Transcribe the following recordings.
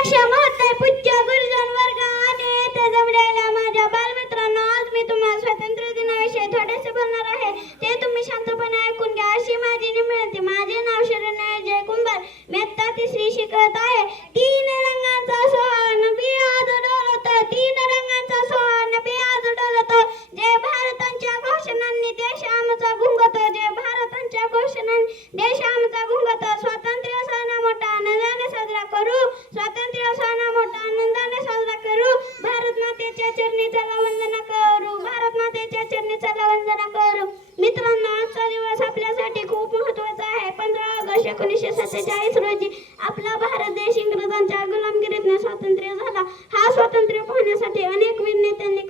अध्यक्ष महोदय, पूज्य गुरुजन वर्ग आणि येथे जमलेल्या माझ्या बालमित्रांनो, आज मी तुम्हाला स्वातंत्र्य दिनाविषयी थोडेसे बोलणार आहे. ते तुम्ही शांतपणे ऐकून घ्या अशी माझी विनंती. माझे नाव शरण्य जय कुंभार, मी इयत्ता तिसरी शिकत आहे. तीन रंगांचा सोहळा बियाज डोलत, तीन रंगांचा सोहळा बियाज डोलत. जय भारतांच्या घोषणांनी देश आमचा घुंगतो, जय भारतांच्या घोषणांनी देश आमचा घुंगतो. स्वातंत्र्य सण मोठा आनंदाने साजरा करू, स्वातंत्र्य सण मोठा आनंदाने साजरा करू. भारत मातेच्या चरणी चला वंदना करू, भारत मातेच्या चरणी चला वंदना करू. मित्रांनो, आजचा दिवस आपल्यासाठी खूप महत्त्वाचा आहे. 15 ऑगस्ट 1947 रोजी आपला भारत देश इंग्रजांच्या गुलामगिरीतून स्वातंत्र्य झाला. हा स्वातंत्र्य पाहण्यासाठी अनेक वीर नेत्यांनी,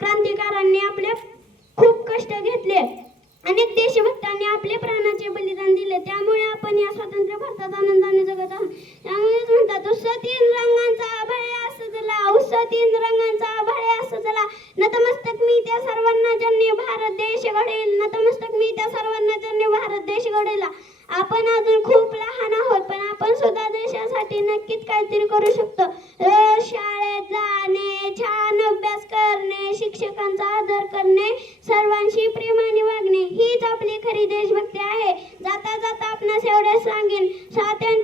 क्रांतिकारांनी आपले खूप कष्ट घेतले. अनेक देशभक्तांनी आपले प्राणाचे बलिदान दिले. त्यामुळे आपण या स्वातंत्र्य भारतात आनंदाने जगत आहोत. त्यामुळेच म्हणतात, उत्सव तीन रंगांचा भळ्या सजला, उत्सव तीन रंगांचा भळ्या सजला. नतमस्तक मी त्या सर्वांना ज्यांनी भारत देश घडेल, नतमस्तक मी त्या सर्वांना ज्यांनी भारत देश घडेला. आपण अजून खूप लहान आहोत, पण आपण सुद्धा देशासाठी नक्कीच काहीतरी करू शकतो. रोज शाळेत जाणे, छान अभ्यास करणे, शिक्षकांचा आदर करणे, सर्वांशी प्रेमाने वागणे हीच आपली खरी देशभक्ती आहे. जाता जाता आपणास एवढे सांगेन, स्वातंत्र्य